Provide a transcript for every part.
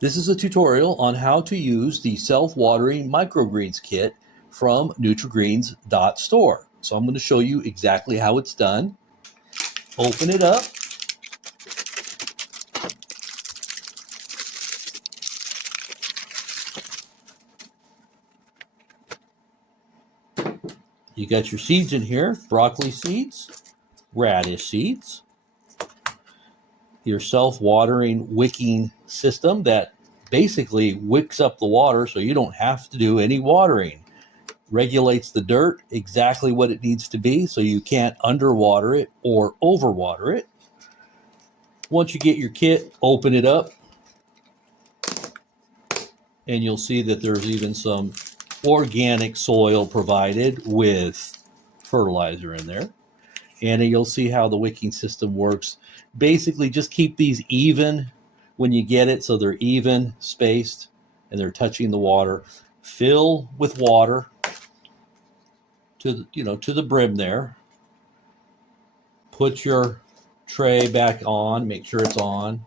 This is a tutorial on how to use the self-watering microgreens kit from Nutrigreens.store. So I'm going to show you exactly how it's done. Open it up. You got your seeds in here, broccoli seeds, radish seeds, your self-watering wicking system that basically wicks up the water so you don't have to do any watering. Regulates the dirt exactly what it needs to be so you can't underwater it or overwater it. Once you get your kit, open it up, and you'll see that there's even some organic soil provided with fertilizer in there. And you'll see how the wicking system works. Basically, just keep these even when you get it so they're even spaced and they're touching the water. Fill with water to the brim there. Put your tray back on, make sure it's on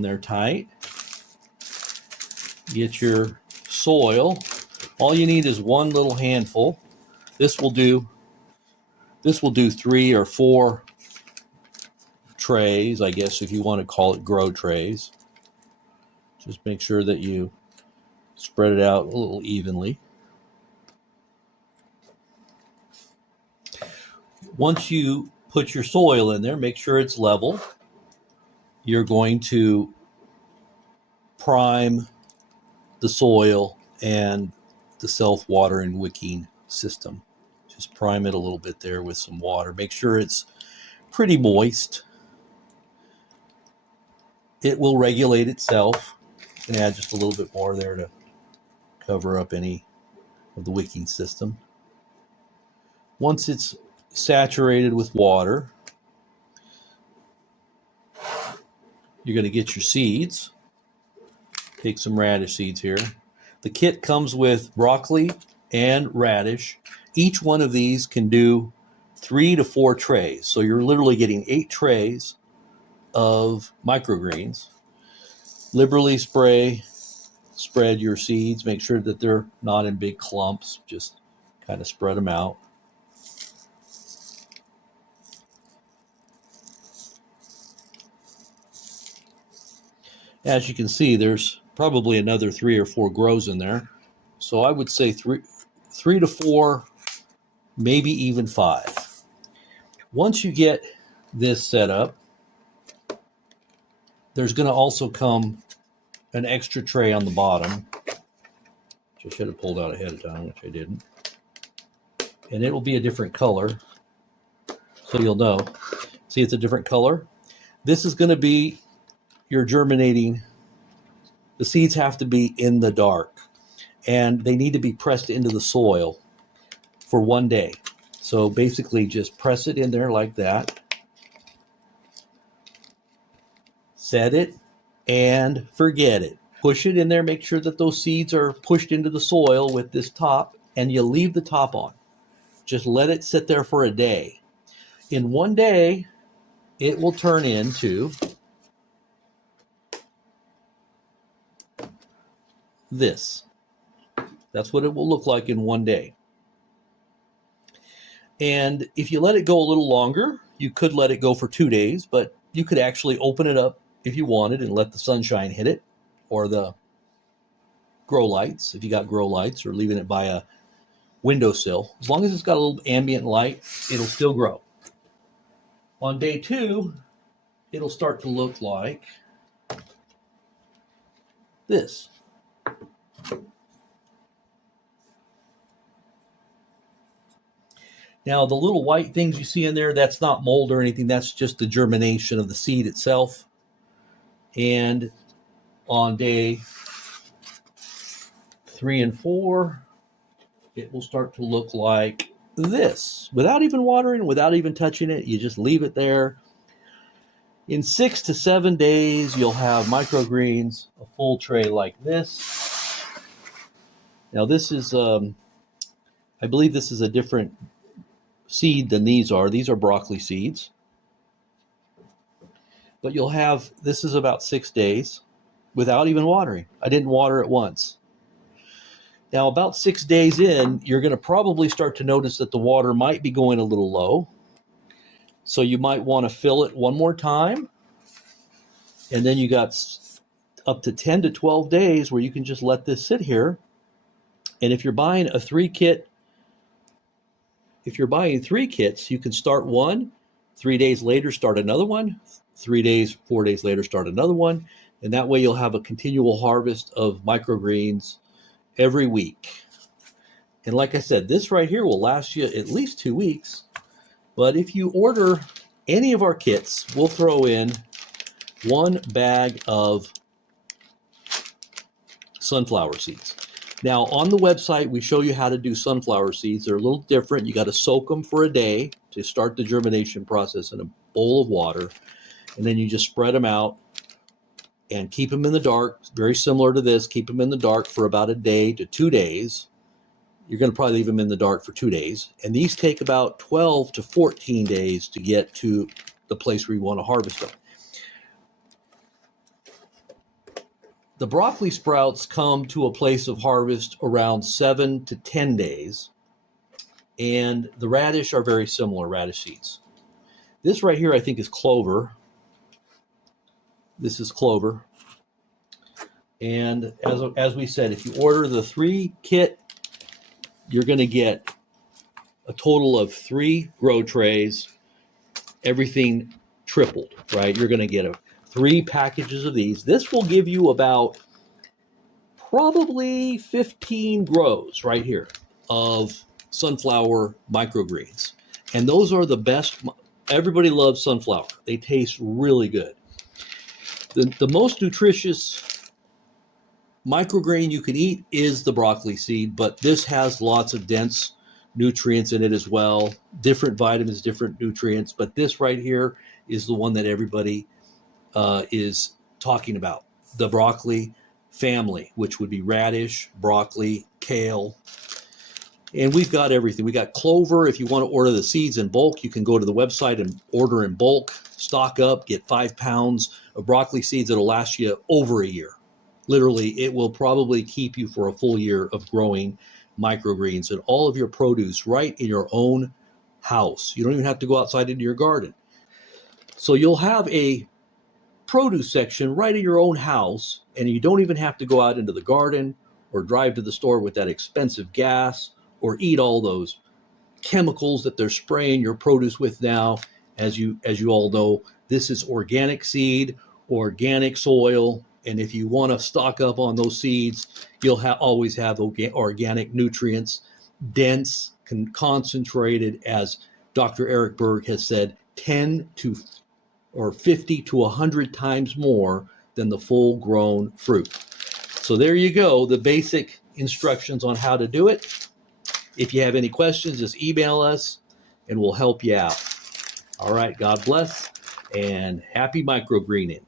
there tight. Get your soil. All you need is one little handful. This will do 3 or 4 trays, I guess, if you want to call it grow trays. Just make sure that you spread it out a little evenly. Once you put your soil in there, make sure it's level. You're going to prime the soil and the self-watering wicking system. Just prime it a little bit there with some water. Make sure it's pretty moist. It will regulate itself. You can add just a little bit more there to cover up any of the wicking system. Once it's saturated with water, you're going to get your seeds. Take some radish seeds here. The kit comes with broccoli and radish. Each one of these can do 3 to 4 trays. So you're literally getting 8 trays of microgreens. Liberally spread your seeds. Make sure that they're not in big clumps. Just kind of spread them out. As you can see, there's probably another 3 or 4 grows in there. So I would say 3 to 4, maybe even 5. Once you get this set up, there's going to also come an extra tray on the bottom, which I should have pulled out ahead of time, which I didn't. And it will be a different color, so you'll know. See, it's a different color. This is going to be your germinating. The seeds have to be in the dark, and they need to be pressed into the soil for 1 day. So basically just press it in there like that. Set it and forget it. Push it in there, make sure that those seeds are pushed into the soil with this top, and you leave the top on. Just let it sit there for a day. In 1 day, it will turn into this. That's what it will look like in 1 day. And if you let it go a little longer, you could let it go for 2 days, but you could actually open it up if you wanted and let the sunshine hit it, or the grow lights, if you got grow lights, or leaving it by a windowsill. As long as it's got a little ambient light, it'll still grow. On day 2, it'll start to look like this. Now, the little white things you see in there, that's not mold or anything. That's just the germination of the seed itself. And on day 3 and 4, it will start to look like this. Without even watering, without even touching it, you just leave it there. In 6 to 7 days, you'll have microgreens, a full tray like this. Now, this is, I believe this is a different seed than these are. These are broccoli seeds. But you'll have, this is about 6 days. without even watering. I didn't water it once. Now, about 6 days in, you're going to probably start to notice that the water might be going a little low. So you might want to fill it one more time. And then you got up to 10 to 12 days where you can just let this sit here. And if you're buying a 3 kit, if you're buying 3 kits, you can start one, 3 days later, start another one, 3 days, 4 days later, start another one. And that way you'll have a continual harvest of microgreens every week. And like I said, this right here will last you at least 2 weeks. But if you order any of our kits, we'll throw in 1 bag of sunflower seeds. Now, on the website, we show you how to do sunflower seeds. They're a little different. You got to soak them for a day to start the germination process in a bowl of water. And then you just spread them out and keep them in the dark. Very similar to this. Keep them in the dark for about a day to 2 days. You're going to probably leave them in the dark for 2 days. And these take about 12 to 14 days to get to the place where you want to harvest them. The broccoli sprouts come to a place of harvest around 7 to 10 days. And the radish are very similar, radish seeds. This right here, I think, is clover. This is clover. And as we said, if you order the 3 kit, you're going to get a total of 3 grow trays, everything tripled, right? You're going to get 3 packages of these. This will give you about probably 15 grows right here of sunflower microgreens. And those are the best. Everybody loves sunflower. They taste really good. The most nutritious microgreen you can eat is the broccoli seed, but this has lots of dense nutrients in it as well. Different vitamins, different nutrients, but this right here is the one that everybody is talking about. The broccoli family, which would be radish, broccoli, kale, and we've got everything. We got clover. If you want to order the seeds in bulk, you can go to the website and order in bulk, stock up, get 5 pounds of broccoli seeds. It'll last you over a year. Literally, it will probably keep you for a full year of growing microgreens and all of your produce right in your own house. You don't even have to go outside into your garden. So you'll have a produce section right in your own house, and you don't even have to go out into the garden or drive to the store with that expensive gas or eat all those chemicals that they're spraying your produce with now. As you all know, this is organic seed, organic soil, and if you want to stock up on those seeds, you'll always have organic nutrients, dense, concentrated, as Dr. Eric Berg has said, 10 to or 50 to 100 times more than the full-grown fruit. So there you go, the basic instructions on how to do it. If you have any questions, just email us and we'll help you out. All right, God bless and happy microgreening.